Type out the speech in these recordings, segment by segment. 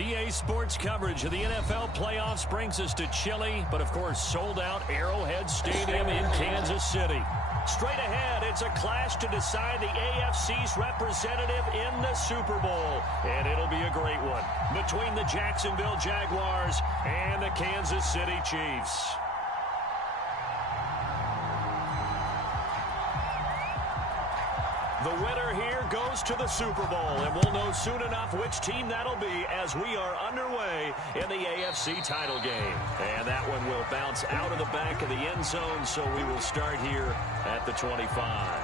EA Sports coverage of the NFL playoffs brings us to chilly, but of course sold-out Arrowhead Stadium in Kansas City. Straight ahead, it's a clash to decide the AFC's representative in the Super Bowl. And it'll be a great one between the Jacksonville Jaguars and the Kansas City Chiefs. The winner here goes to the Super Bowl, and we'll know soon enough which team that'll be as we are underway in the AFC title game. And that one will bounce out of the back of the end zone, so we will start here at the 25.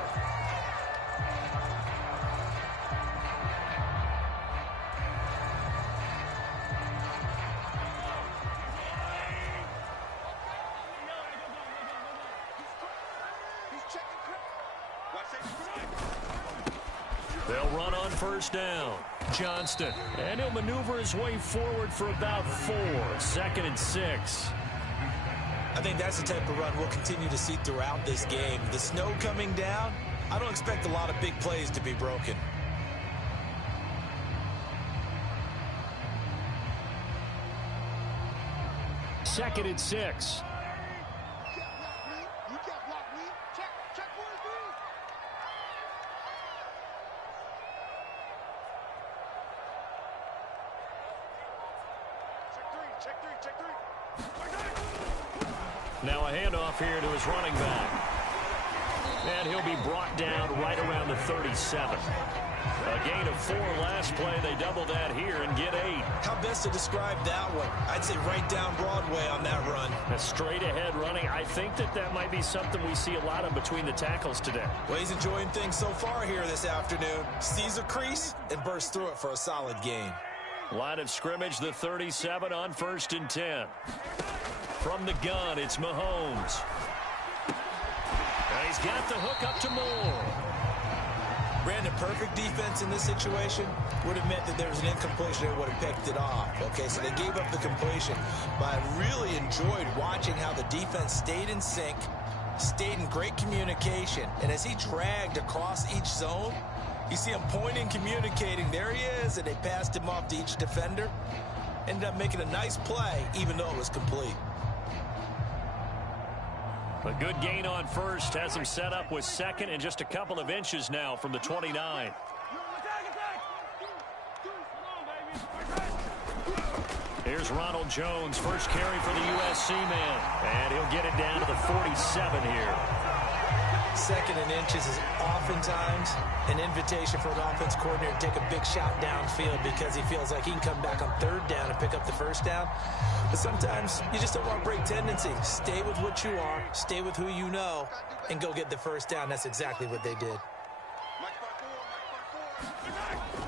They'll run on first down. Johnston. And he'll maneuver his way forward for about 4. 2nd and 6. I think that's the type of run we'll continue to see throughout this game. The snow coming down, I don't expect a lot of big plays to be broken. Second and 6. Now a handoff here to his running back. And he'll be brought down right around the 37. A gain of 4 last play. They double that here and get 8. How best to describe that one? I'd say right down Broadway on that run. A straight ahead running. I think that might be something we see a lot of between the tackles today. Well, he's enjoying things so far here this afternoon. Sees a crease and bursts through it for a solid gain. Line of scrimmage, the 37 on 1st and 10. From the gun, it's Mahomes. And he's got the hook up to Moore. Brandon, perfect defense in this situation would have meant that there was an incompletion that would have picked it off. Okay, so they gave up the completion. But I really enjoyed watching how the defense stayed in sync, stayed in great communication. And as he dragged across each zone, you see him pointing, communicating. There he is, and they passed him off to each defender. Ended up making a nice play, even though it was complete. A good gain on first has him set up with 2nd and just a couple of inches now from the 29. Here's Ronald Jones, first carry for the USC man. And he'll get it down to the 47 here. 2nd and inches is oftentimes an invitation for an offense coordinator to take a big shot downfield because he feels like he can come back on 3rd down and pick up the 1st down. But sometimes you just don't want to break tendency. Stay with what you are, stay with who you know, and go get the 1st down. That's exactly what they did.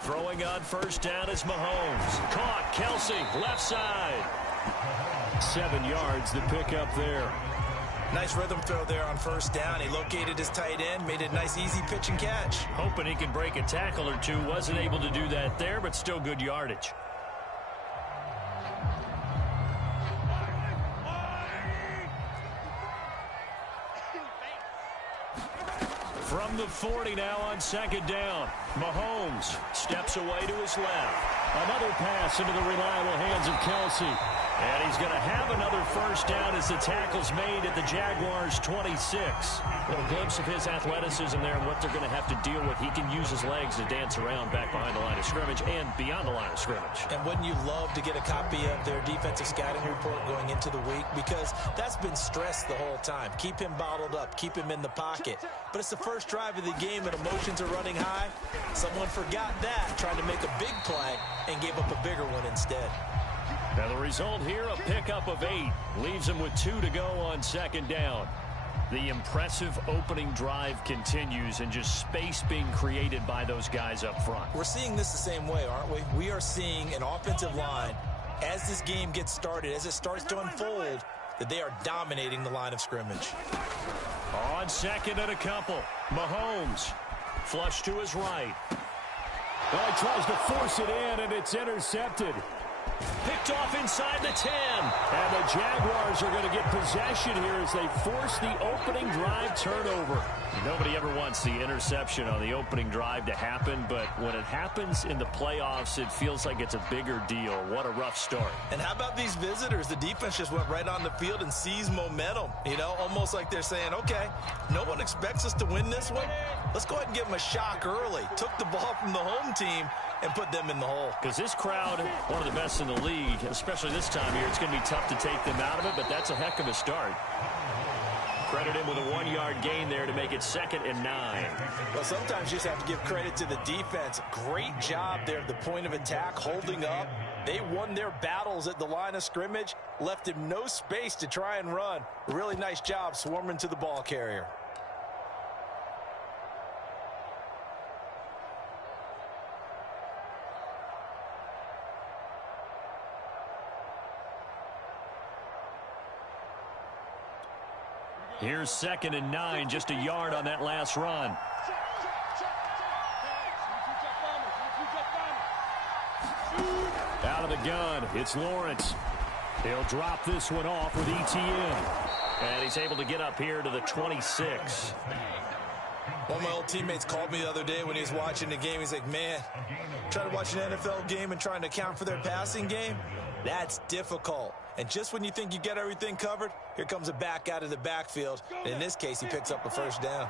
Throwing on 1st down is Mahomes. Caught, Kelsey, left side. 7 yards, the pickup there. Nice rhythm throw there on 1st down. He located his tight end, made it a nice, easy pitch and catch. Hoping he can break a tackle or two. Wasn't able to do that there, but still good yardage. From the 40 now on 2nd down. Mahomes steps away to his left. Another pass into the reliable hands of Kelsey. And he's going to have another 1st down as the tackle's made at the Jaguars' 26. A little glimpse of his athleticism there and what they're going to have to deal with. He can use his legs to dance around back behind the line of scrimmage and beyond the line of scrimmage. And wouldn't you love to get a copy of their defensive scouting report going into the week? Because that's been stressed the whole time. Keep him bottled up. Keep him in the pocket. But it's the first drive of the game and emotions are running high. Someone forgot that, tried to make a big play, and gave up a bigger one instead. Now the result here, a pickup of 8. Leaves him with 2 to go on 2nd down. The impressive opening drive continues and just space being created by those guys up front. We're seeing this the same way, aren't we? We are seeing an offensive line, as this game gets started, as it starts to unfold, that they are dominating the line of scrimmage. On 2nd and a couple, Mahomes, flush to his right. Well, he tries to force it in, and it's intercepted. Picked picked off inside the 10. And the Jaguars are going to get possession here as they force the opening drive turnover. Nobody ever wants the interception on the opening drive to happen, but when it happens in the playoffs, it feels like it's a bigger deal. What a rough start. And how about these visitors? The defense just went right on the field and seized momentum. You know, almost like they're saying, okay, no one expects us to win this one. Let's go ahead and give them a shock early. Took the ball from the home team and put them in the hole. Because this crowd, one of the best in the league, especially this time of year, it's going to be tough to take them out of it, but that's a heck of a start. Credit him with a 1-yard gain there to make it 2nd and 9. Well, sometimes you just have to give credit to the defense. Great job there at the point of attack, holding up. They won their battles at the line of scrimmage, left him no space to try and run. Really nice job swarming to the ball carrier. Here's 2nd and 9, just a yard on that last run. Out of the gun, it's Lawrence. He'll drop this one off with ETN. And he's able to get up here to the 26. One of my old teammates called me the other day when he was watching the game. He's like, man, trying to watch an NFL game and trying to account for their passing game, that's difficult. And just when you think you get everything covered, here comes a back out of the backfield. And in this case, he picks up a first down.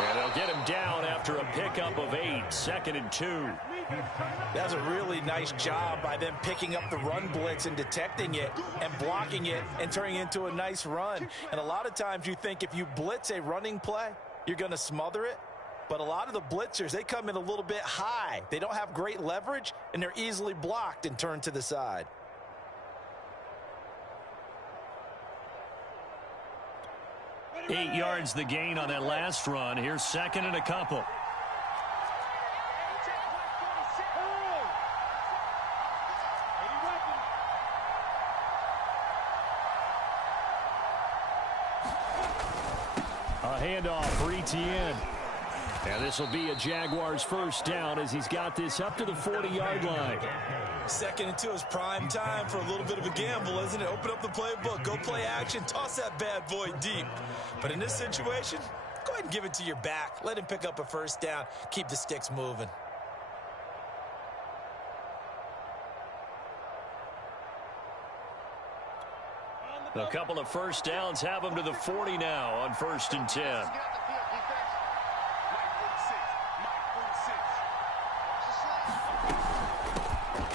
And they'll get him down after a pickup of 8, 2nd and 2. That's a really nice job by them picking up the run blitz and detecting it and blocking it and turning it into a nice run. And a lot of times you think if you blitz a running play, you're going to smother it. But a lot of the blitzers, they come in a little bit high. They don't have great leverage, and they're easily blocked and turned to the side. Eight yards the gain on that last run. Here's 2nd and a couple. A handoff for ETN. And this will be a Jaguars first down as he's got this up to the 40-yard line. 2nd and 2 is prime time for a little bit of a gamble, isn't it? Open up the playbook, go play action, toss that bad boy deep. But in this situation, go ahead and give it to your back. Let him pick up a first down. Keep the sticks moving. A couple of first downs have him to the 40 now on 1st and 10.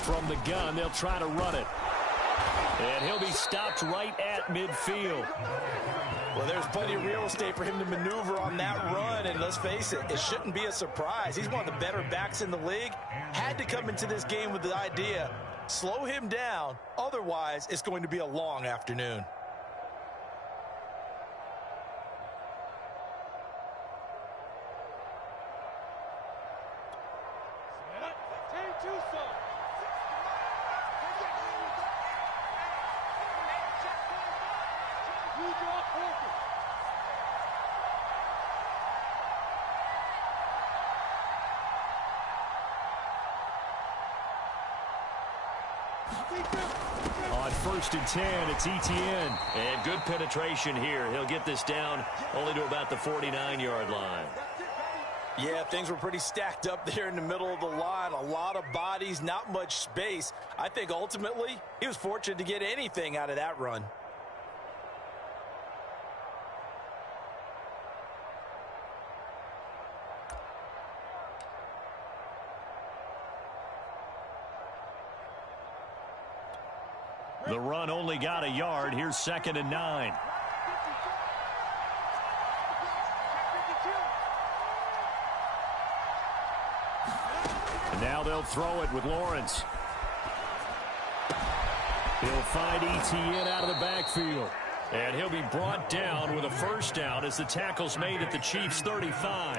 From the gun, they'll try to run it. And he'll be stopped right at midfield. Well, there's plenty of real estate for him to maneuver on that run, and let's face it, it shouldn't be a surprise. He's one of the better backs in the league. Had to come into this game with the idea, slow him down, otherwise it's going to be a long afternoon. On 1st and 10, it's ETN. And good penetration here. He'll get this down only to about the 49-yard line. Yeah, things were pretty stacked up there in the middle of the line. A lot of bodies, not much space. I think ultimately he was fortunate to get anything out of that run. The run only got a yard. Here's 2nd and 9. And now they'll throw it with Lawrence. He'll find ETN out of the backfield. And he'll be brought down with a first down as the tackle's made at the Chiefs' 35.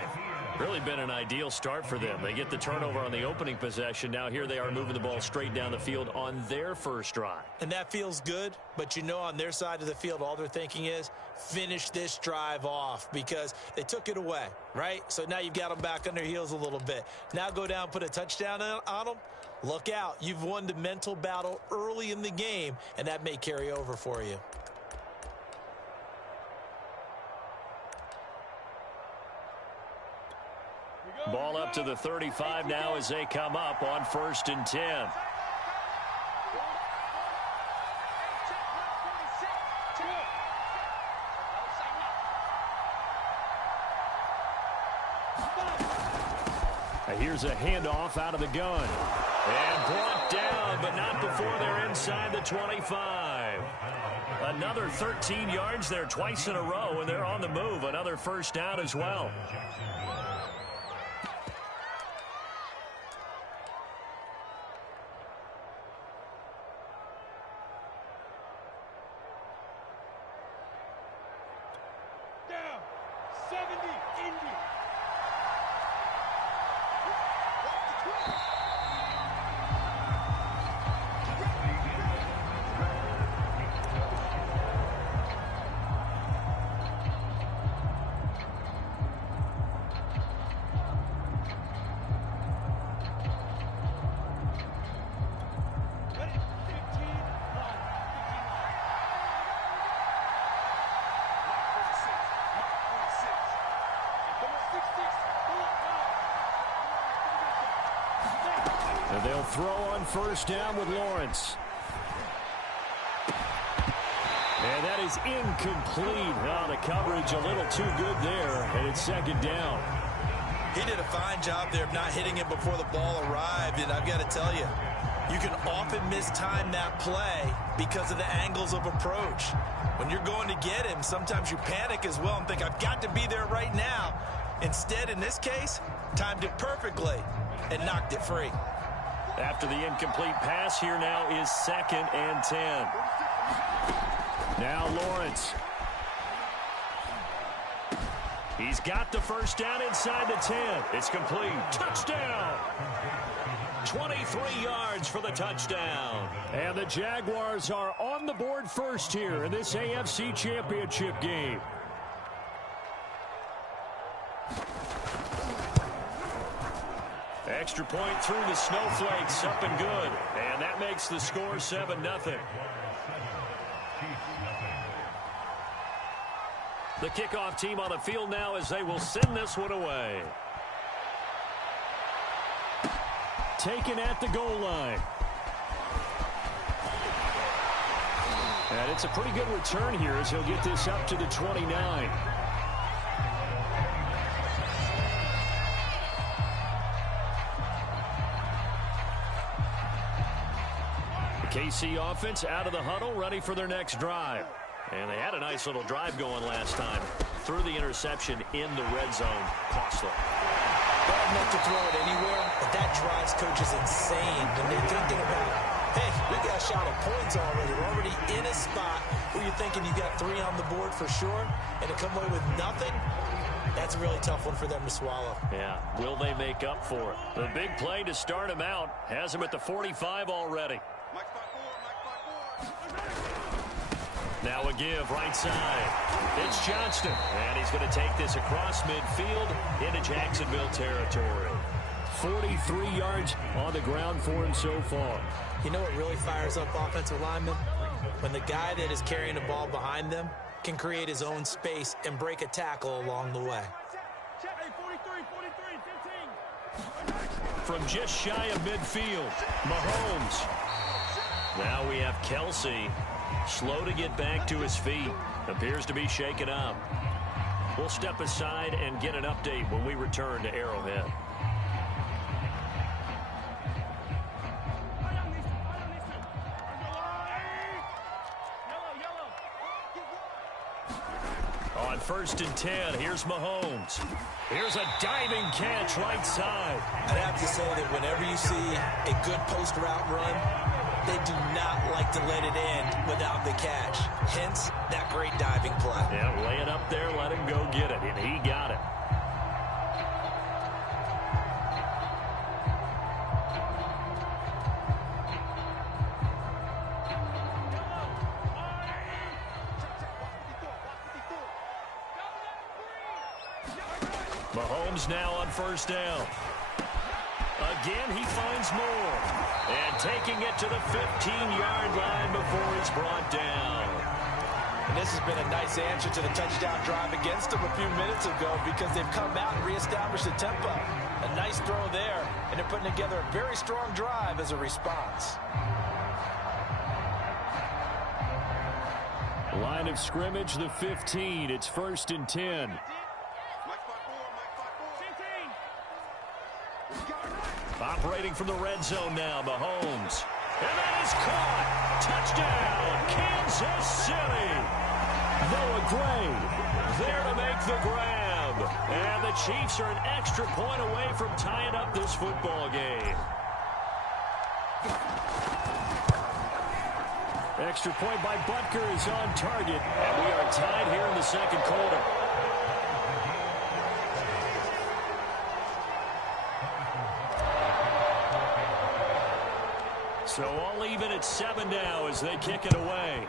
Really been an ideal start for them. They get the turnover on the opening possession. Now here they are moving the ball straight down the field on their first drive. And that feels good, but you know on their side of the field, all they're thinking is finish this drive off because they took it away, right? So now you've got them back on their heels a little bit. Now go down, put a touchdown on them. Look out. You've won the mental battle early in the game, and that may carry over for you. Ball up to the 35 now as they come up on 1st and 10. Here's a handoff out of the gun. And brought down, but not before they're inside the 25. Another 13 yards there twice in a row, and they're on the move. Another first down as well. Down, 70, Indy. And they'll throw on first down with Lawrence. And that is incomplete. Oh, the coverage a little too good there, and it's 2nd down. He did a fine job there of not hitting it before the ball arrived, and I've got to tell you, you can often mistime that play because of the angles of approach. When you're going to get him, sometimes you panic as well and think, I've got to be there right now. Instead, in this case, timed it perfectly and knocked it free. After the incomplete pass, here now is 2nd and 10. Now Lawrence. He's got the first down inside the 10. It's complete. Touchdown! 23 yards for the touchdown. And the Jaguars are on the board first here in this AFC Championship game. Extra point through the snowflakes, up and good. And that makes the score 7-0. The kickoff team on the field now as they will send this one away. Taken at the goal line. And it's a pretty good return here as he'll get this up to the 29. KC offense out of the huddle, ready for their next drive. And they had a nice little drive going last time. Threw the interception in the red zone. Costly. Bad enough to throw it anywhere, but that drives coaches insane when they're thinking about, hey, we got a shot at points already. We're already in a spot where you're thinking you got 3 on the board for sure, and to come away with nothing, that's a really tough one for them to swallow. Yeah, will they make up for it? The big play to start him out has him at the 45 already. Now a give right side. It's Johnston, and he's going to take this across midfield into Jacksonville territory. 43 yards on the ground for him so far. You know what really fires up offensive linemen? When the guy that is carrying the ball behind them can create his own space and break a tackle along the way. From just shy of midfield, Mahomes. Now we have Kelsey. Slow to get back to his feet. Appears to be shaken up. We'll step aside and get an update when we return to Arrowhead. On 1st and 10, here's Mahomes. Here's a diving catch right side. I'd have to say that whenever you see a good post route run, they do not like to let it end without the catch. Hence, that great diving play. Yeah, lay it up there, let him go get it, and he got it. Mahomes now on first down. Again, he finds more. And taking it to the 15-yard line before he's brought down. And this has been a nice answer to the touchdown drive against them a few minutes ago because they've come out and reestablished the tempo. A nice throw there, and they're putting together a very strong drive as a response. Line of scrimmage, the 15. It's 1st and 10. Operating from the red zone now, Mahomes. And that is caught. Touchdown, Kansas City. Noah Gray there to make the grab. And the Chiefs are an extra point away from tying up this football game. Extra point by Butker is on target. And we are tied here in the second quarter. So all even at 7 now as they kick it away.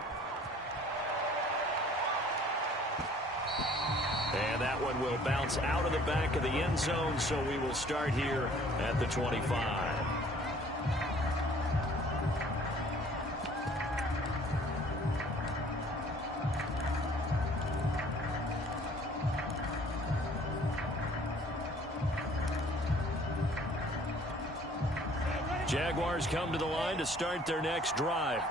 And that one will bounce out of the back of the end zone, so we will start here at the 25. Jaguars come to the line to start their next drive.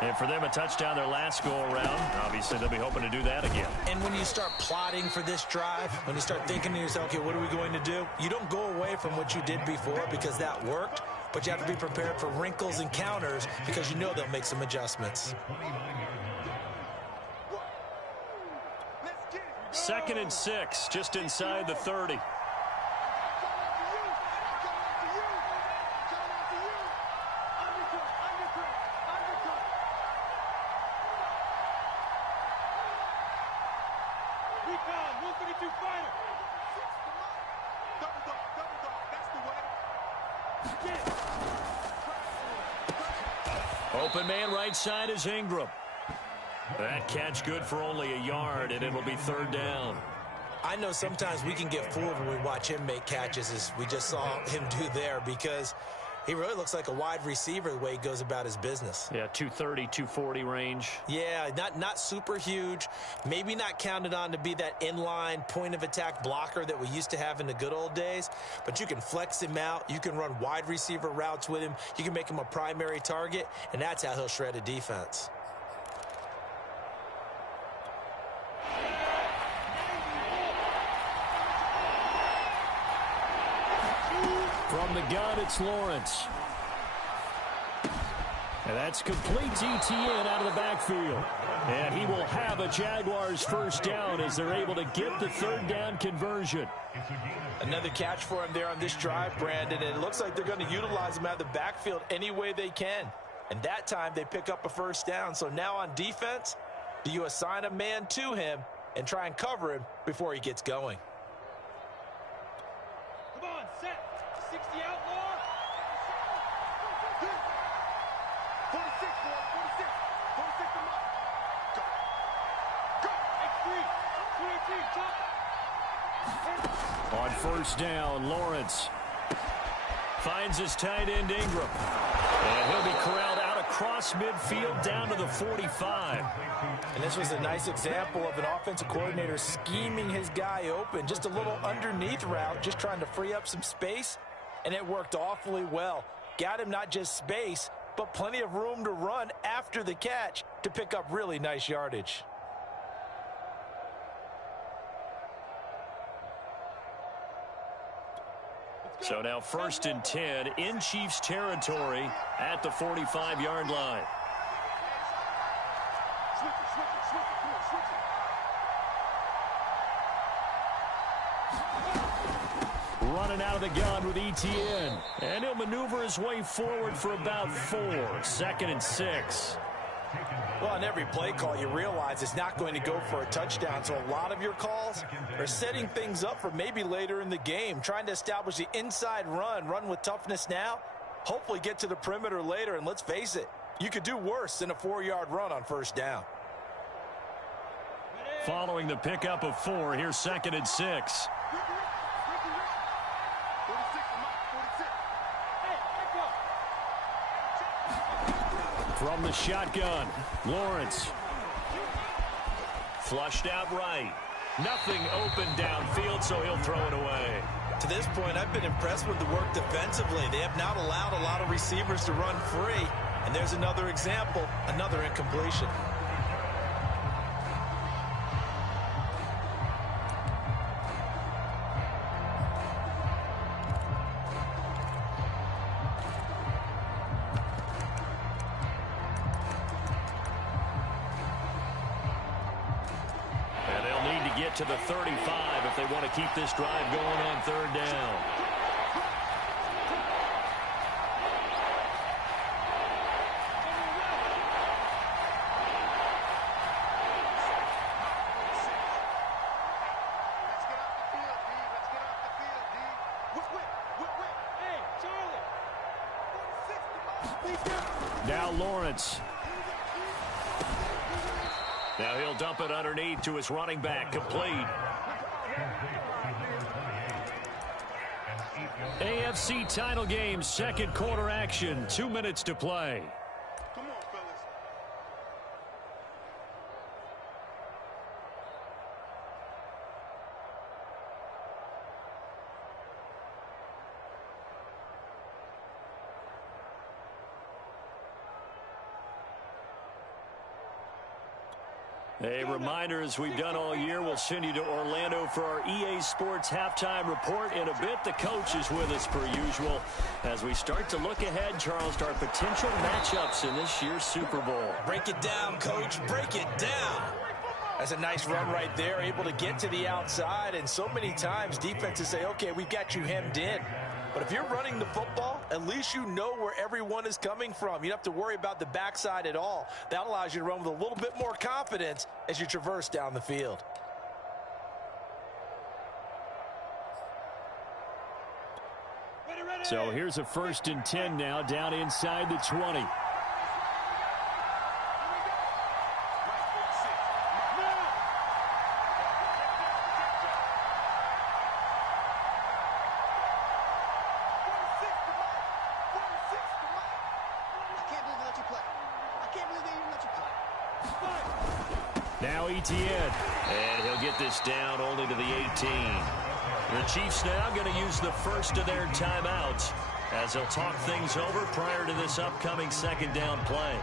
And for them, a touchdown their last go-around. Obviously, they'll be hoping to do that again. And when you start plotting for this drive, when you start thinking to yourself, okay, what are we going to do? You don't go away from what you did before because that worked, but you have to be prepared for wrinkles and counters because you know they'll make some adjustments. 2nd and 6, just inside the 30. Open man right side is Ingram. That catch good for only a yard, and it'll be 3rd down. I know sometimes we can get fooled when we watch him make catches as we just saw him do there because he really looks like a wide receiver the way he goes about his business. Yeah, 230, 240 range. Yeah, not super huge. Maybe not counted on to be that inline point-of-attack blocker that we used to have in the good old days. But you can flex him out. You can run wide receiver routes with him. You can make him a primary target, and that's how he'll shred a defense. From the gun, it's Lawrence. And that's complete to Etienne out of the backfield. And he will have a Jaguars first down as they're able to get the 3rd down conversion. Another catch for him there on this drive, Brandon. And it looks like they're going to utilize him out of the backfield any way they can. And that time they pick up a first down. So now on defense, do you assign a man to him and try and cover him before he gets going? Come on, set. 60 outlaw. 46, 46. 46 to mark. Go. Go. X3. 23, jump. On first down, Lawrence finds his tight end Ingram. And he'll be corralled out across midfield down to the 45. And this was a nice example of an offensive coordinator scheming his guy open. Just a little underneath route, just trying to free up some space. And it worked awfully well. Got him not just space, but plenty of room to run after the catch to pick up really nice yardage. So now 1st and 10 in Chiefs territory at the 45-yard line. Running out of the gun with Etienne. And he'll maneuver his way forward for about 4. 2nd and 6. Well, on every play call, you realize it's not going to go for a touchdown. So a lot of your calls are setting things up for maybe later in the game, trying to establish the inside run with toughness now, hopefully get to the perimeter later. And let's face it, you could do worse than a 4-yard run on first down. Following the pickup of 4, here's 2nd and 6. From the shotgun, Lawrence. Flushed out right. Nothing open downfield, so he'll throw it away. To this point, I've been impressed with the work defensively. They have not allowed a lot of receivers to run free. And there's another example, another incompletion. To the 35 if they want to keep this drive going on third down. Now Lawrence. Now he'll dump it underneath to his running back, complete. AFC title game, second quarter action, 2 minutes to play. Come on, fellas. A reminder, as we've done all year, we'll send you to Orlando for our EA Sports halftime report. In a bit, the coach is with us per usual as we start to look ahead, Charles, to our potential matchups in this year's Super Bowl. Break it down, Coach. Break it down. That's a nice run right there, able to get to the outside. And so many times defenses say, okay, we've got you hemmed in. But if you're running the football, at least you know where everyone is coming from. You don't have to worry about the backside at all. That allows you to run with a little bit more confidence as you traverse down the field. So here's a 1st and 10 now, down inside the 20. Now Etienne, and he'll get this down only to the 18. The Chiefs now going to use the first of their timeouts as they'll talk things over prior to this upcoming second down play.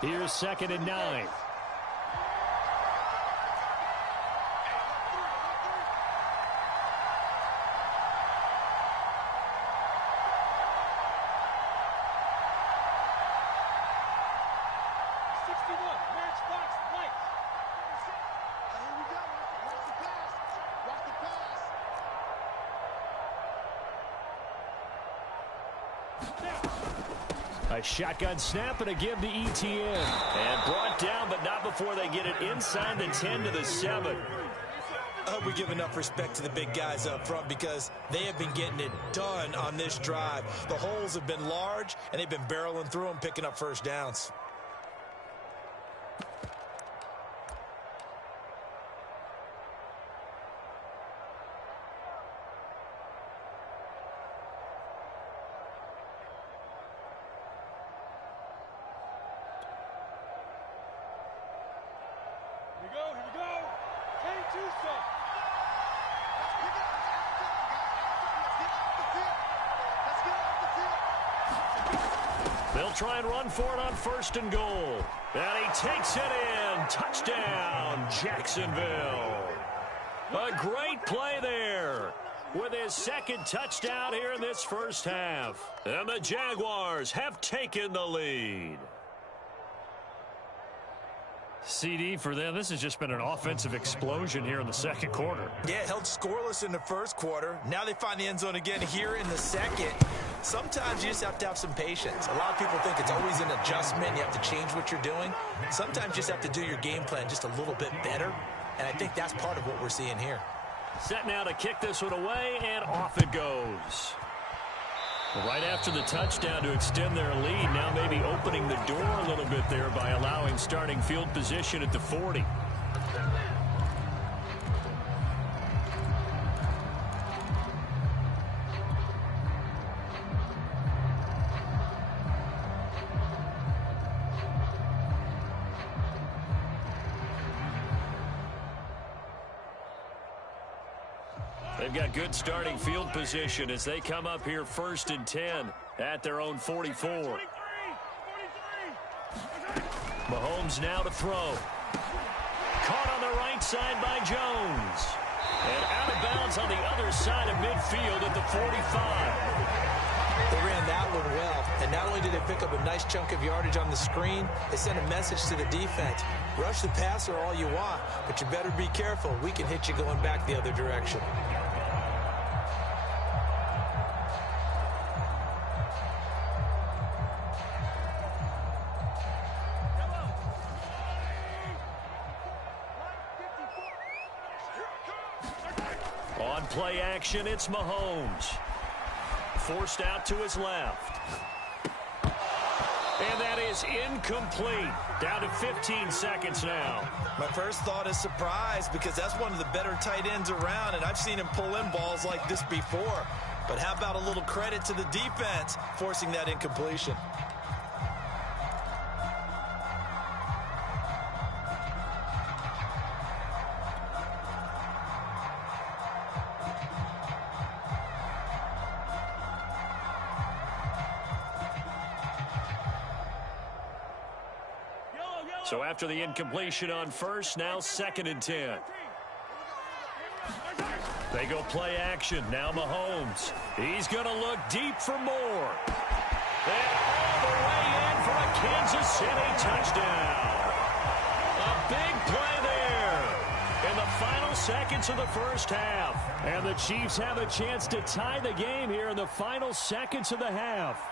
Here's 2nd and 9. A shotgun snap and a give to Etienne. And brought down, but not before they get it inside the 10 to the 7. I hope we give enough respect to the big guys up front because they have been getting it done on this drive. The holes have been large, and they've been barreling through them, picking up first downs. They'll try and run for it on 1st and goal. And he takes it in. Touchdown, Jacksonville. A great play there with his 2nd touchdown here in this first half. And the Jaguars have taken the lead. CD for them, this has just been an offensive explosion here in the second quarter. Yeah, held scoreless in the first quarter. Now they find the end zone again here in the second. Sometimes you just have to have some patience. A lot of people think it's always an adjustment. You have to change what you're doing. Sometimes you just have to do your game plan just a little bit better. And I think that's part of what we're seeing here. Set now to kick this one away, and off it goes. Right after the touchdown to extend their lead, now maybe opening opened the door a little bit there by allowing starting field position at the 40. They've got good starting field position as they come up here 1st and 10 at their own 44. Mahomes now to throw. Caught on the right side by Jones. And out of bounds on the other side of midfield at the 45. They ran that one well, and not only did they pick up a nice chunk of yardage on the screen, they sent a message to the defense. Rush the passer all you want, but you better be careful. We can hit you going back the other direction. On play action, it's Mahomes. Forced out to his left. And that is incomplete. Down to 15 seconds now. My first thought is surprise because that's one of the better tight ends around, and I've seen him pull in balls like this before. But how about a little credit to the defense forcing that incompletion? So after the incompletion on first, now 2nd and 10. They go play action. Now Mahomes. He's going to look deep for more. And all the way in for a Kansas City touchdown. A big play there in the final seconds of the first half. And the Chiefs have a chance to tie the game here in the final seconds of the half.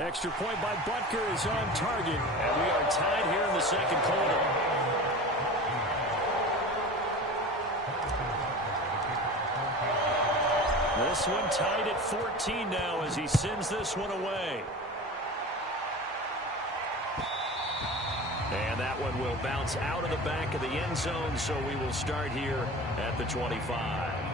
Extra point by Butker is on target, and we are tied here in the second quarter. This one tied at 14 now as he sends this one away. And that one will bounce out of the back of the end zone, so we will start here at the 25.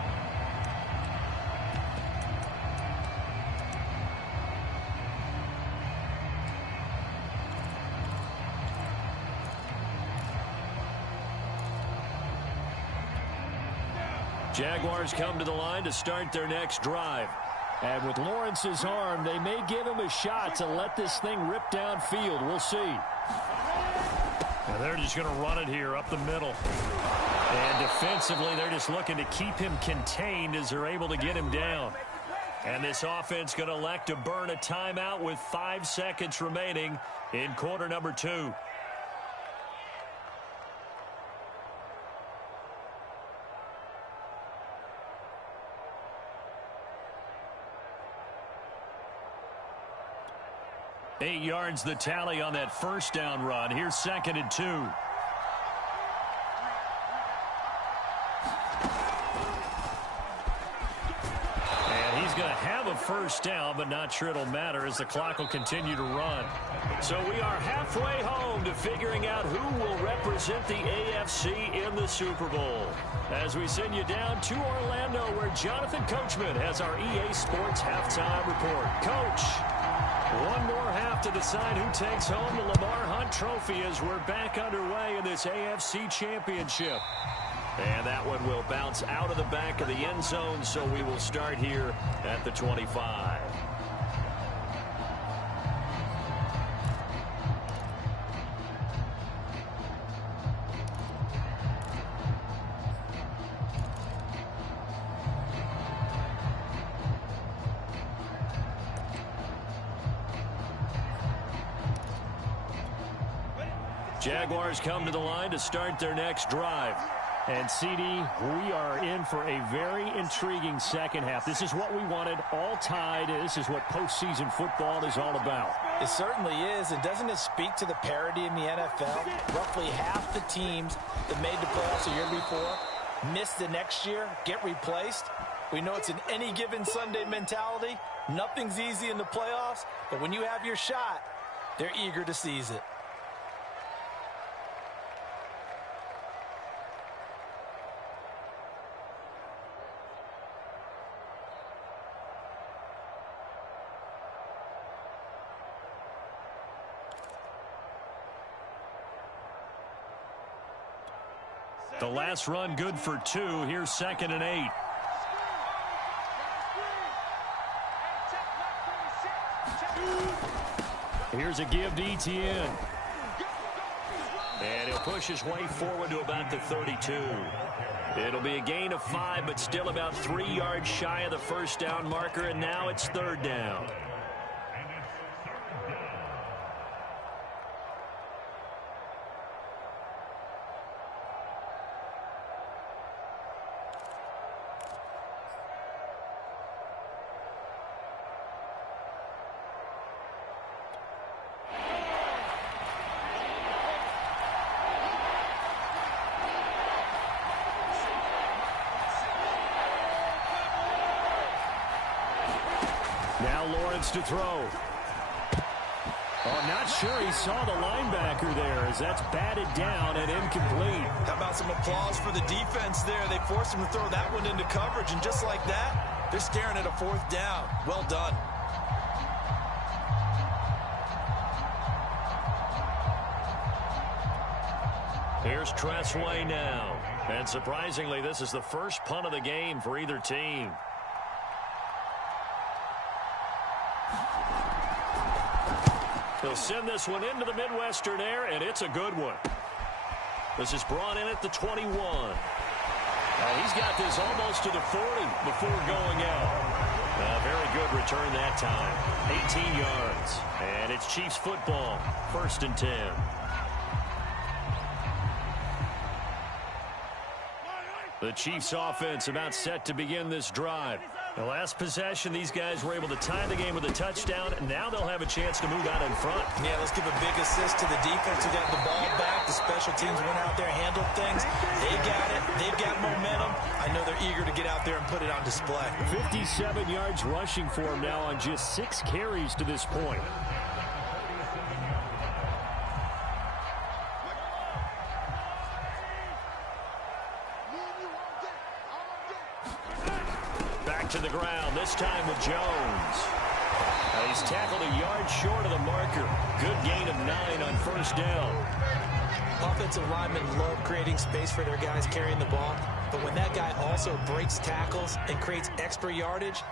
Jaguars come to the line to start their next drive. And with Lawrence's arm, they may give him a shot to let this thing rip downfield. We'll see. And they're just going to run it here up the middle. And defensively, they're just looking to keep him contained as they're able to get him down. And this offense going to elect to burn a timeout with 5 seconds remaining in quarter number 2. Eight yards the tally on that first down run. Here's 2nd and 2. And he's going to have a first down, but not sure it'll matter as the clock will continue to run. So we are halfway home to figuring out who will represent the AFC in the Super Bowl. As we send you down to Orlando, where Jonathan Coachman has our EA Sports halftime report. Coach. One more half to decide who takes home the Lamar Hunt Trophy as we're back underway in this AFC Championship. And that one will bounce out of the back of the end zone, so we will start here at the 25. Jaguars come to the line to start their next drive. And, CD, we are in for a very intriguing second half. This is what we wanted, all tied. This is what postseason football is all about. It certainly is. And doesn't it speak to the parity in the NFL? Roughly half the teams that made the playoffs the year before miss the next year, get replaced. We know it's an any given Sunday mentality. Nothing's easy in the playoffs, but when you have your shot, they're eager to seize it. The last run good for 2. Here's 2nd and 8. Here's a give to ETN. And he'll push his way forward to about the 32. It'll be a gain of 5, but still about 3 yards shy of the first down marker, and now it's 3rd down. Now Lawrence to throw. Oh, not sure he saw the linebacker there as that's batted down and incomplete. How about some applause for the defense there? They forced him to throw that one into coverage, and just like that, they're staring at a 4th down. Well done. Here's Tressway now. And surprisingly, this is the first punt of the game for either team. He'll send this one into the Midwestern air, and it's a good one. This is brought in at the 21. He's got this almost to the 40 before going out. Very good return that time. 18 yards. And it's Chiefs football. 1st and 10. The Chiefs offense about set to begin this drive. The last possession, these guys were able to tie the game with a touchdown, and now they'll have a chance to move out in front. Yeah, let's give a big assist to the defense who got the ball back. The special teams went out there, handled things. They got it. They've got momentum. I know they're eager to get out there and put it on display. 57 yards rushing for him now on just 6 carries to this point. To the ground, this time with Jones. He's tackled a yard short of the marker. Good gain of 9 on 1st down. Offensive linemen love creating space for their guys carrying the ball, but when that guy also breaks tackles and creates extra yardage,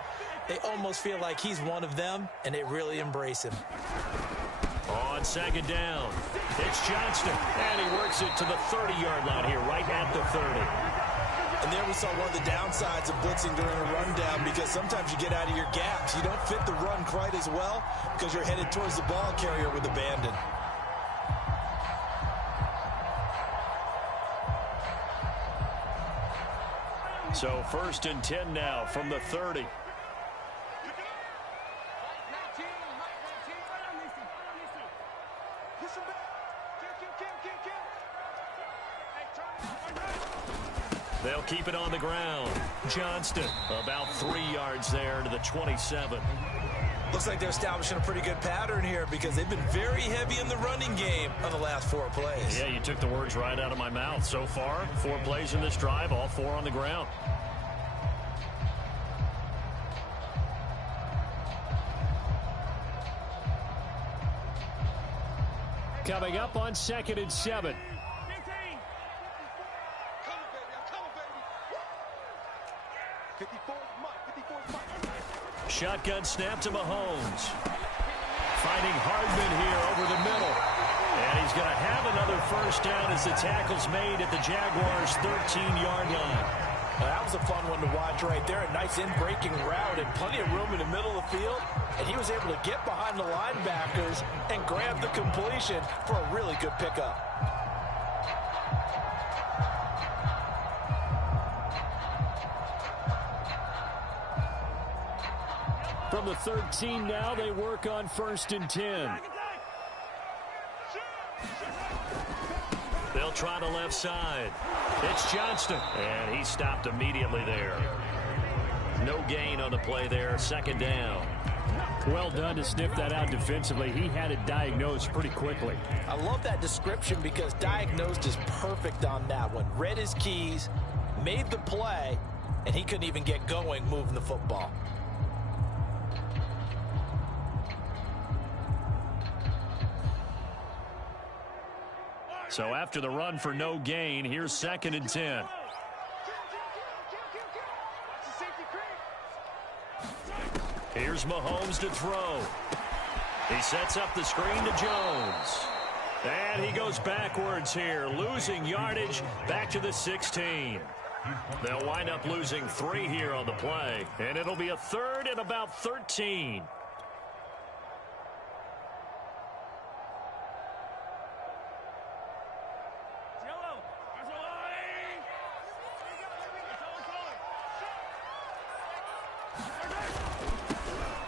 they almost feel like he's one of them, and they really embrace him. On 2nd down, it's Johnston, and he works it to the 30-yard line here, right at the 30. And there we saw one of the downsides of blitzing during a rundown, because sometimes you get out of your gaps. You don't fit the run quite as well because you're headed towards the ball carrier with abandon. So 1st and 10 now from the 30. They'll keep it on the ground. Johnston about 3 yards there to the 27. Looks like they're establishing a pretty good pattern here because they've been very heavy in the running game on the last 4 plays. Yeah, you took the words right out of my mouth. So far, 4 plays in this drive, all 4 on the ground. Coming up on 2nd and 7. Shotgun snap to Mahomes. Finding Hardman here over the middle. And he's going to have another 1st down as the tackle's made at the Jaguars' 13-yard line. Well, that was a fun one to watch right there. A nice in-breaking route and plenty of room in the middle of the field. And he was able to get behind the linebackers and grab the completion for a really good pickup. From the 13 now, they work on 1st and 10. They'll try the left side. It's Johnston, and he stopped immediately there. No gain on the play there, second down. Well done to sniff that out defensively. He had it diagnosed pretty quickly. I love that description because diagnosed is perfect on that one. Read his keys, made the play, and he couldn't even get going moving the football. So after the run for no gain, here's 2nd and 10. Here's Mahomes to throw. He sets up the screen to Jones. And he goes backwards here, losing yardage back to the 16. They'll wind up losing 3 here on the play, and it'll be a 3rd and about 13.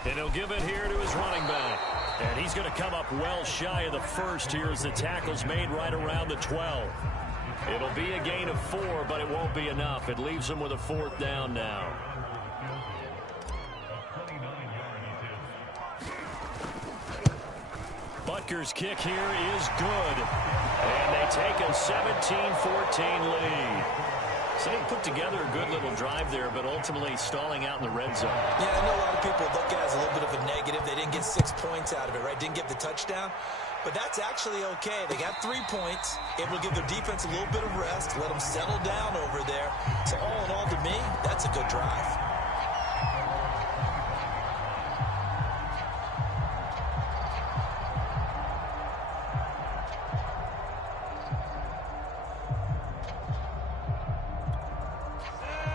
And he'll give it here to his running back. And he's going to come up well shy of the first here as the tackle's made right around the 12. It'll be a gain of 4, but it won't be enough. It leaves him with a 4th down now. Butker's kick here is good. And they take a 17-14 lead. So they put together a good little drive there, but ultimately stalling out in the red zone. Yeah, I know a lot of people look at it as a little bit of a negative. They didn't get 6 points out of it, right? Didn't get the touchdown. But that's actually okay. They got 3 points. It will give their defense a little bit of rest, let them settle down over there. So all in all, to me, that's a good drive.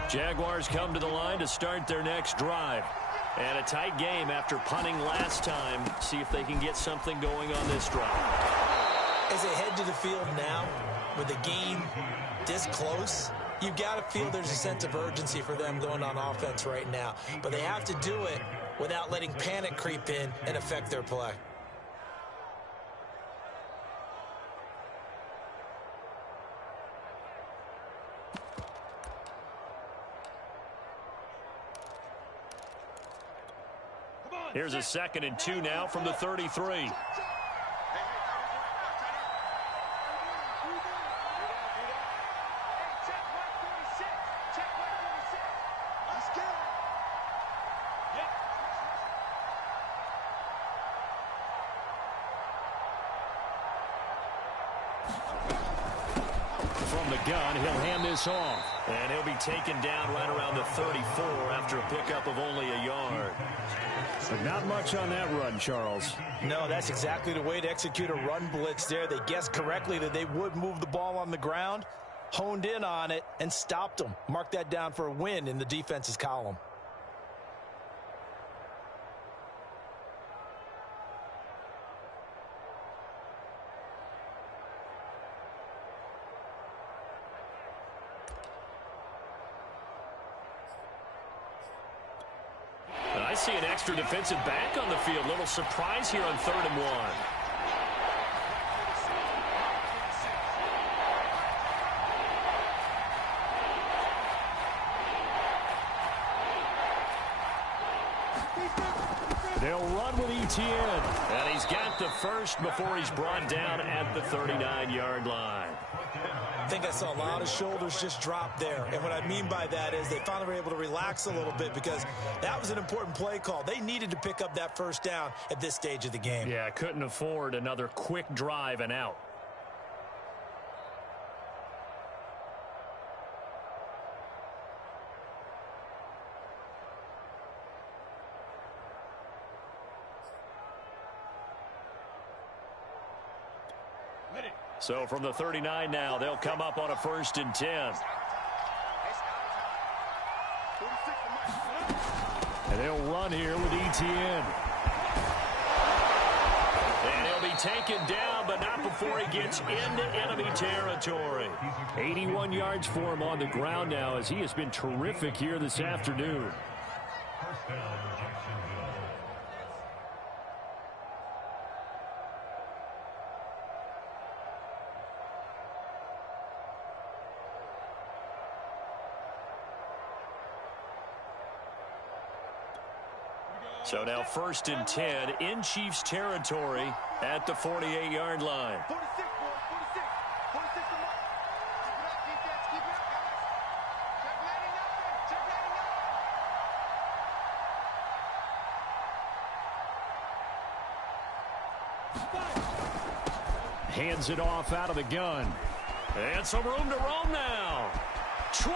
Jaguars come to the line to start their next drive. And a tight game after punting last time. See if they can get something going on this drive. As they head to the field now, with the game this close, you've got to feel there's a sense of urgency for them going on offense right now. But they have to do it without letting panic creep in and affect their play. Here's a 2nd and 2 now from the 33. From the gun, he'll hand this off. And he'll be taken down right around the 34 after a pickup of only a yard. But not much on that run, Charles. No, that's exactly the way to execute a run blitz there. They guessed correctly that they would move the ball on the ground, honed in on it, and stopped them. Mark that down for a win in the defense's column. I see an extra defensive back on the field. Little surprise here on 3rd and 1. They'll run with Etienne. And he's got the first before he's brought down at the 39-yard line. I think I saw a lot of shoulders just drop there. And what I mean by that is they finally were able to relax a little bit because that was an important play call. They needed to pick up that first down at this stage of the game. Yeah, couldn't afford another quick drive and out. So from the 39 now, they'll come up on a 1st and 10. And they'll run here with Etienne. And he'll be taken down, but not before he gets into enemy territory. 81 yards for him on the ground now as he has been terrific here this afternoon. So now 1st and 10 in Chiefs territory at the 48-yard line. 46, boys, 46. 46 the mark. Keep it up, defense. Keep it up, guys. Check 99. Check 99. Hands it off out of the gun. And some room to roam now. 20.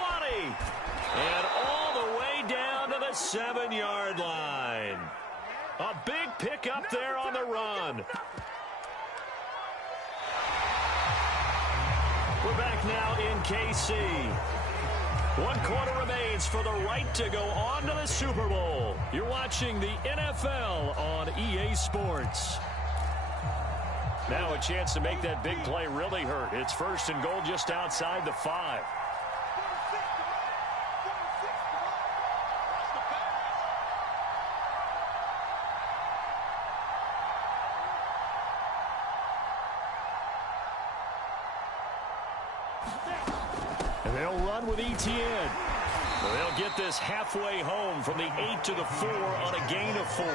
And all the way down to the 7-yard line. A big pickup there on the run. We're back now in KC. 1 quarter remains for the right to go on to the Super Bowl. You're watching the NFL on EA Sports. Now a chance to make that big play really hurt. It's 1st and goal just outside the 5. And they'll run with ETN. They'll get this halfway home from the 8 to the 4 on a gain of 4.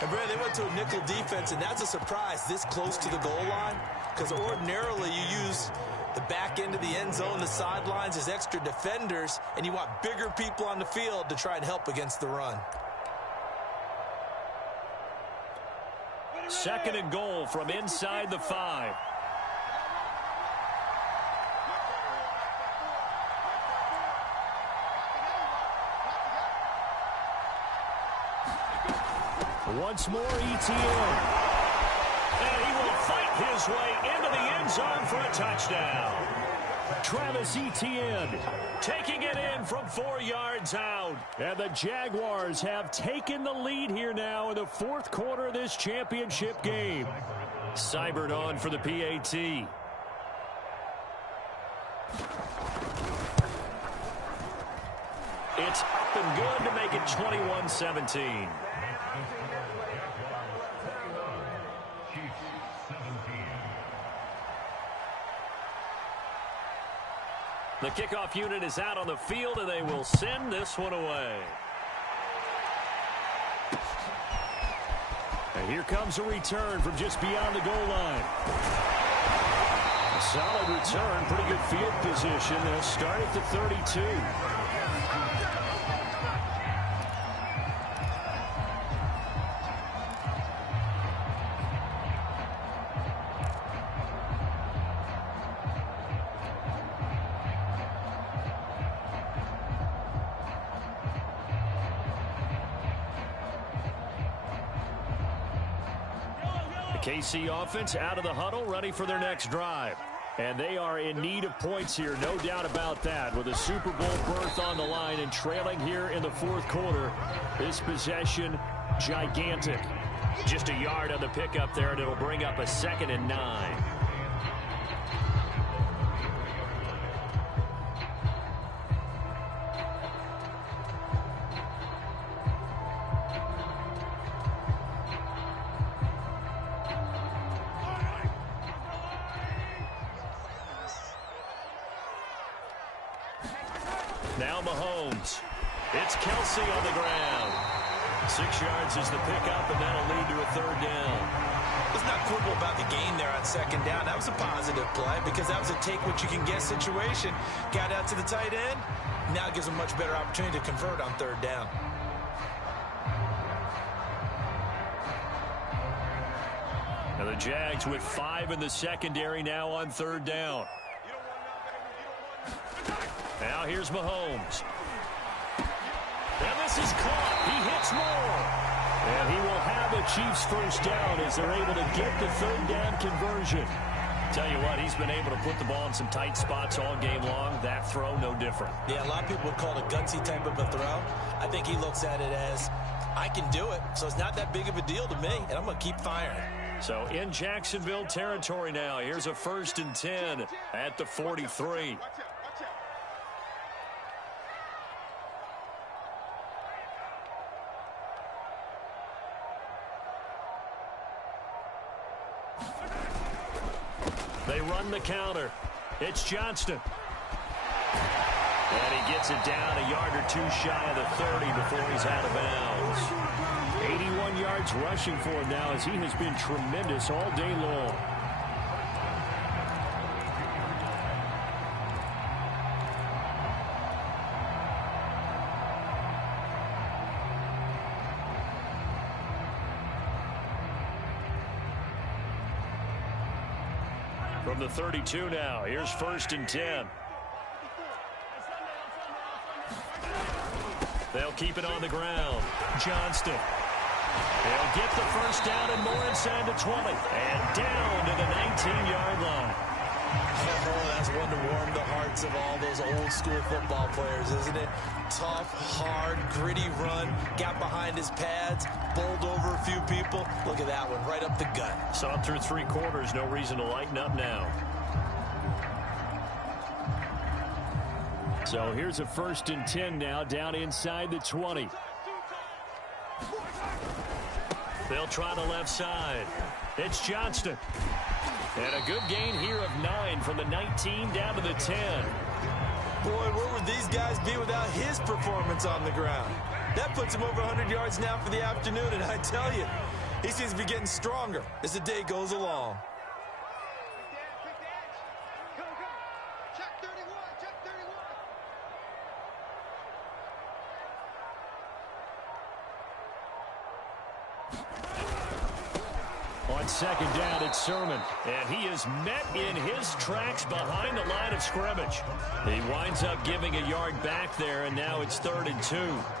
And Brad, they went to a nickel defense, and that's a surprise this close to the goal line, because ordinarily you use the back end of the end zone, the sidelines as extra defenders, and you want bigger people on the field to try and help against the run. 2nd and goal from inside the 5. Once more, ETN. And he will fight his way into the end zone for a touchdown. Travis Etienne Taking it in from 4 yards out. and the Jaguars have taken the lead here now in the 4th quarter of this championship game. Seibert on for the PAT. It's up and good to make it 21-17. The kickoff unit is out on the field, and they will send this one away. And here comes a return from just beyond the goal line. A solid return, pretty good field position. They'll start at the 32. KC offense out of the huddle, ready for their next drive. And they are in need of points here, no doubt about that. With a Super Bowl berth on the line and trailing here in the 4th quarter, this possession, gigantic. Just a yard on the pickup there, and it'll bring up a 2nd and 9. Now Mahomes. It's Kelsey on the ground. 6 yards is the pickup, and that'll lead to a 3rd down. Let's not quibble about the gain there on 2nd down. That was a positive play because that was a take-what-you-can-get situation. Got out to the tight end. Now it gives them a much better opportunity to convert on 3rd down. Now the Jags with 5 in the secondary now on 3rd down. Now here's Mahomes. And this is caught. He hits more. And he will have a Chiefs 1st down as they're able to get the 3rd down conversion. Tell you what, he's been able to put the ball in some tight spots all game long. That throw, no different. Yeah, a lot of people would call it a gutsy type of a throw. I think he looks at it as, I can do it, so it's not that big of a deal to me, and I'm going to keep firing. So in Jacksonville territory now, here's a 1st and 10 at the 43. They run the counter. It's Johnston. And he gets it down a yard or two shy of the 30 before he's out of bounds. 81 yards rushing for him now as he has been tremendous all day long. From the 32 now, here's 1st and 10. They'll keep it on the ground. Johnston. They'll get the first down and more inside the 20. And down to the 19-yard line. Oh, that's one to warm the hearts of all those old-school football players, isn't it? Tough, hard, gritty run. Got behind his pads, bowled over a few people. Look at that one, right up the gut. Saw him through 3 quarters. No reason to lighten up now. So here's a 1st and 10 now, down inside the 20. They'll try the left side. It's Johnston. And a good gain here of 9 from the 19 down to the 10. Boy, where would these guys be without his performance on the ground? That puts him over 100 yards now for the afternoon, and I tell you, he seems to be getting stronger as the day goes along. On 2nd down, it's Sermon. And he is met in his tracks behind the line of scrimmage. He winds up giving a yard back there, and now it's 3rd and 2.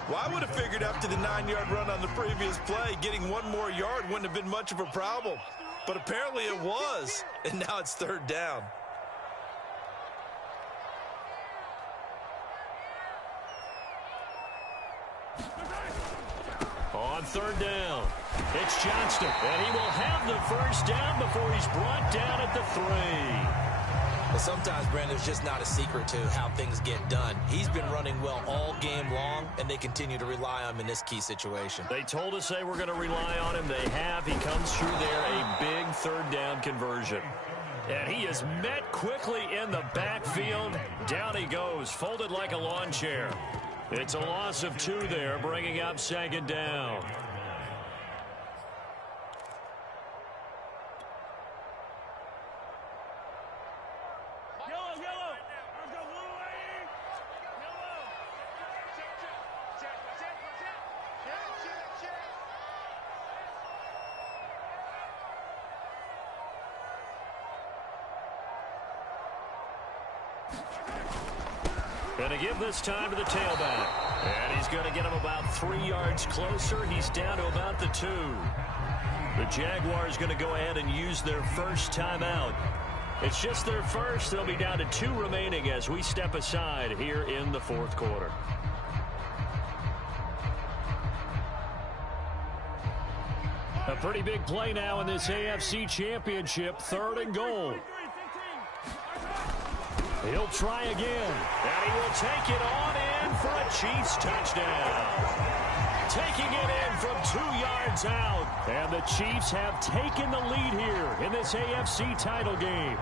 Well, I would have figured after the 9-yard run on the previous play, getting 1 more yard wouldn't have been much of a problem. But apparently it was, and now it's 3rd down. On 3rd down, it's Johnston, and he will have the first down before he's brought down at the 3. Well, sometimes, Brandon, there's just not a secret to how things get done. He's been running well all game long, and they continue to rely on him in this key situation. They told us they were going to rely on him. They have. He comes through there, a big 3rd down conversion. And he is met quickly in the backfield. Down he goes, folded like a lawn chair. It's a loss of 2 there, bringing up 2nd down. Going to give this time to the tailback. And he's going to get him about 3 yards closer. He's down to about the 2. The Jaguars going to go ahead and use their first timeout. It's just their first. They'll be down to 2 remaining as we step aside here in the 4th quarter. A pretty big play now in this AFC Championship. 3rd and goal. He'll try again, and he will take it on in for a Chiefs touchdown. Taking it in from 2 yards out, and the Chiefs have taken the lead here in this AFC title game.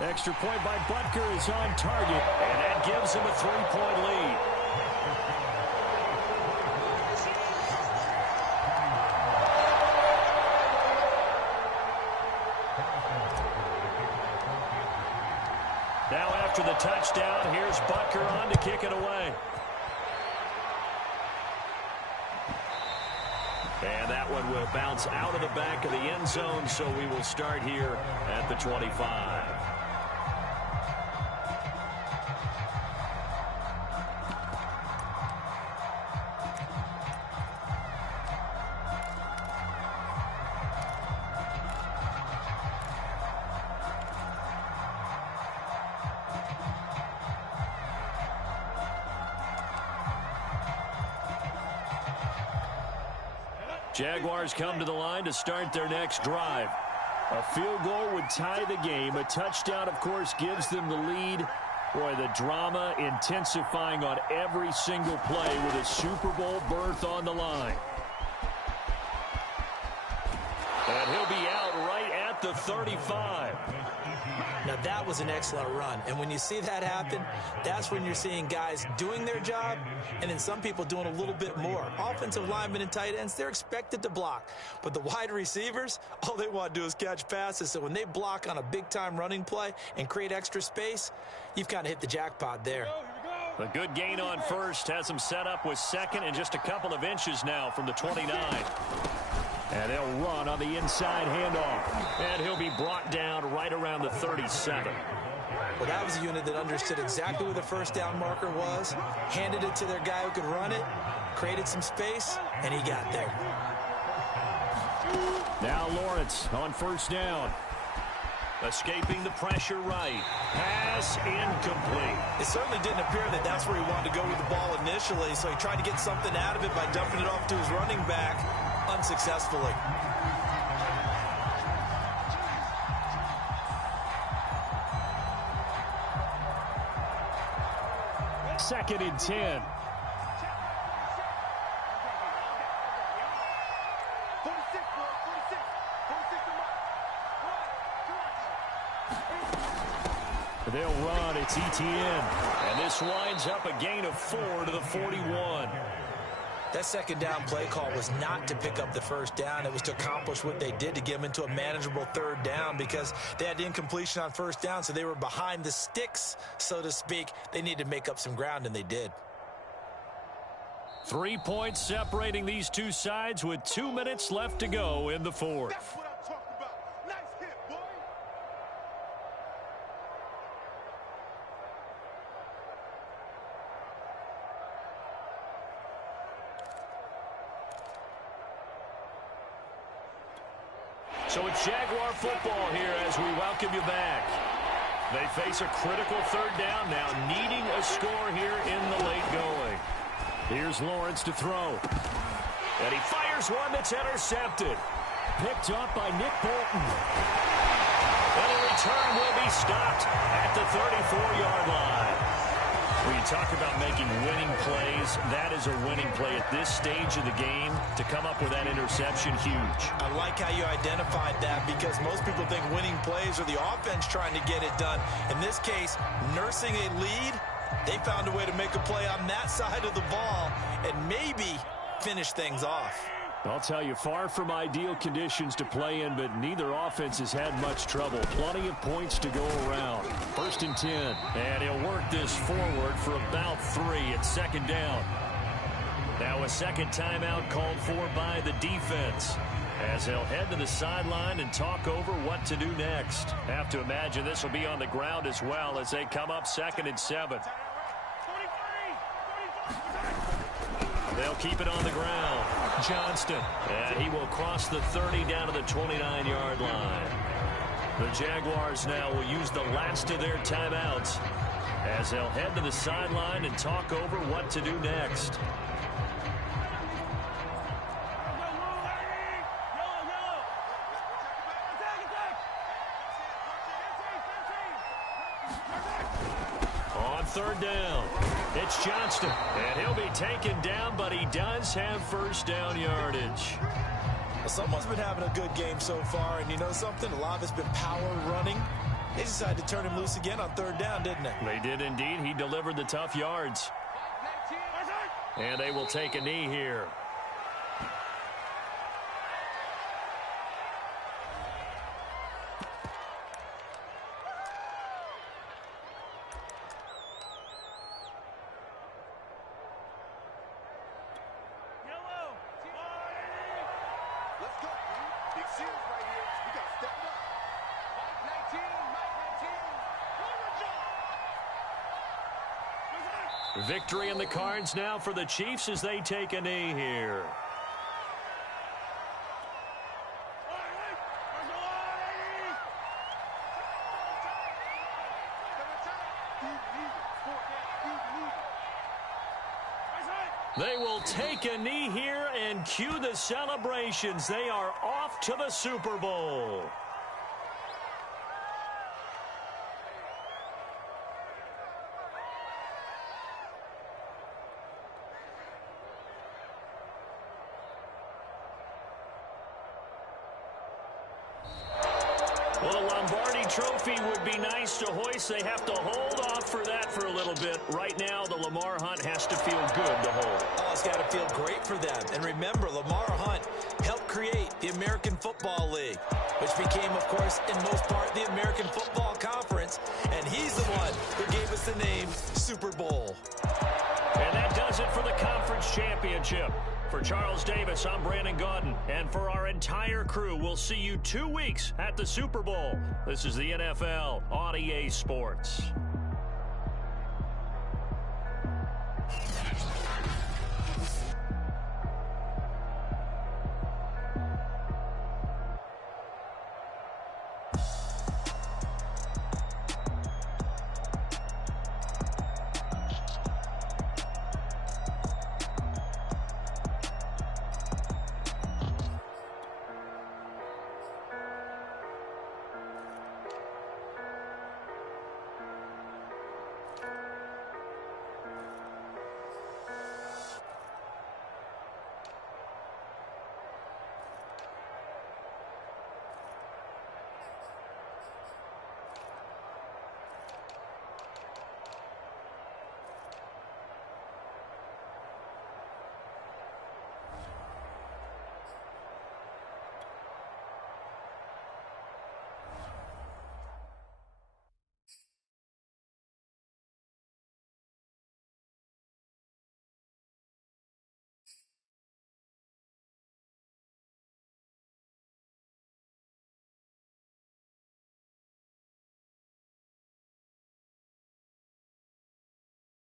Extra point by Butker is on target, and that gives him a 3-point lead. Now after the touchdown, here's Butker on to kick it away. And that one will bounce out of the back of the end zone, so we will start here at the 25. Jaguars come to the line to start their next drive. A field goal would tie the game. A touchdown, of course, gives them the lead. Boy, the drama intensifying on every single play with a Super Bowl berth on the line. And he'll be out right at the 35. Now, that was an excellent run. And when you see that happen, that's when you're seeing guys doing their job and then some people doing a little bit more. Offensive linemen and tight ends, they're expected to block. But the wide receivers, all they want to do is catch passes. So when they block on a big-time running play and create extra space, you've kind of hit the jackpot there. A good gain on first has him set up with second and just a couple of inches now from the 29. And they'll run on the inside handoff. And he'll be brought down right around the 37. Well, that was a unit that understood exactly where the first down marker was, handed it to their guy who could run it, created some space, and he got there. Now Lawrence on first down. Escaping the pressure right. Pass incomplete. It certainly didn't appear that that's where he wanted to go with the ball initially, so he tried to get something out of it by dumping it off to his running back unsuccessfully. Second and 10. They'll run. It's ETN. And this winds up a gain of 4 to the 41. That second down play call was not to pick up the first down. It was to accomplish what they did to get them into a manageable third down because they had incompletion on first down, so they were behind the sticks, so to speak. They needed to make up some ground, and they did. 3 points separating these two sides with 2 minutes left to go in the fourth. That's what I'm talking about. Nice hit, boy. So it's Jaguar football here as we welcome you back. They face a critical third down now, needing a score here in the late going. Here's Lawrence to throw. And he fires one that's intercepted. Picked up by Nick Bolton. And the return will be stopped at the 34-yard line. When you talk about making winning plays, that is a winning play at this stage of the game. To come up with that interception, huge. I like how you identified that because most people think winning plays are the offense trying to get it done. In this case, nursing a lead, they found a way to make a play on that side of the ball and maybe finish things off. I'll tell you, far from ideal conditions to play in, but neither offense has had much trouble. Plenty of points to go around. First and 10. And he'll work this forward for about 3 at second down. Now a second timeout called for by the defense, as they'll head to the sideline and talk over what to do next. Have to imagine this will be on the ground as well as they come up second and 7. They'll keep it on the ground. Johnston. And he will cross the 30 down to the 29-yard line. The Jaguars now will use the last of their timeouts as they'll head to the sideline and talk over what to do next. On third down, it's Johnston, and he'll be taken down, but he does have first down yardage. Well, someone's been having a good game so far, and you know something? A lot of it's been power running. They decided to turn him loose again on third down, didn't they? They did indeed. He delivered the tough yards. And they will take a knee here. Let's go. Big series right here. We got to step it up. Mike 19, Mike 19. Victory in the cards now for the Chiefs as they take a knee here. They will take a knee here and cue the celebrations. They are off to the Super Bowl. trophy would be nice to hoist. They have to hold off for that for a little bit. Right now, the Lamar Hunt has to feel good to hold. Oh, it's got to feel great for them. And remember, Lamar Hunt helped create the American Football League, which became, of course, in most part, the American Football Conference. And he's the one who gave us the name Super Bowl. And that does it for the conference championship. For Charles Davis, I'm Brandon Gaudin. And for our entire crew, we'll see you 2 weeks at the Super Bowl. This is the NFL on EA Sports.